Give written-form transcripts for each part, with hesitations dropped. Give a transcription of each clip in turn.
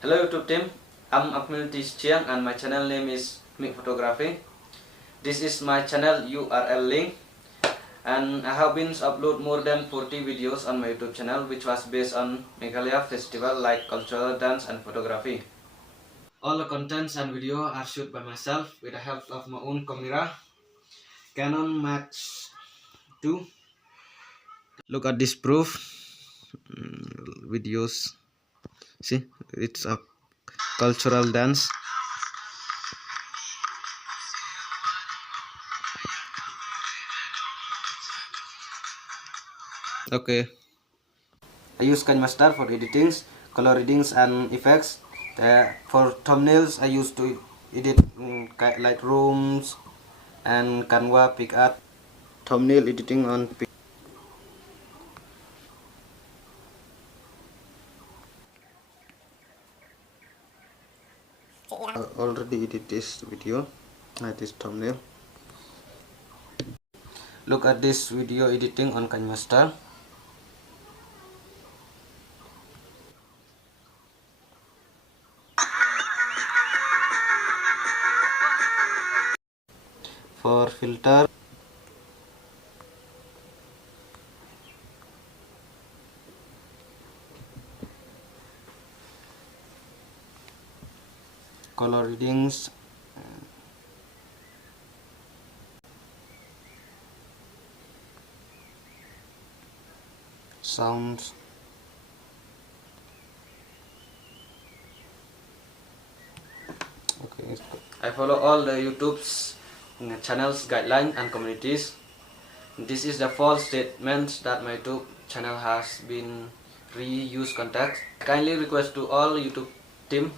Hello YouTube team, I'm menitize and my channel name is Me Photography. This is my channel URL link, and I have been upload more than 40 videos on my YouTube channel which was based on Meghalaya festival like cultural dance and photography. All the contents and video are shot by myself with the help of my own camera, Canon Max 2. Look at this proof videos. See, it's a cultural dance. Okay. I use Master for editings, color readings and effects. For thumbnails I used to edit Lightrooms and Canva PicArt. Thumbnail editing on already edit this video, this thumbnail. Look at this video editing on Master. For filter, color readings, sounds, okay. I follow all the YouTube's channels guidelines and communities. This is the false statement that my YouTube channel has been reused context. I kindly request to all YouTube team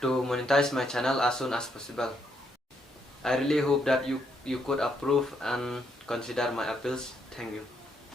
to monetize my channel as soon as possible. I really hope that you could approve and consider my appeals. Thank you.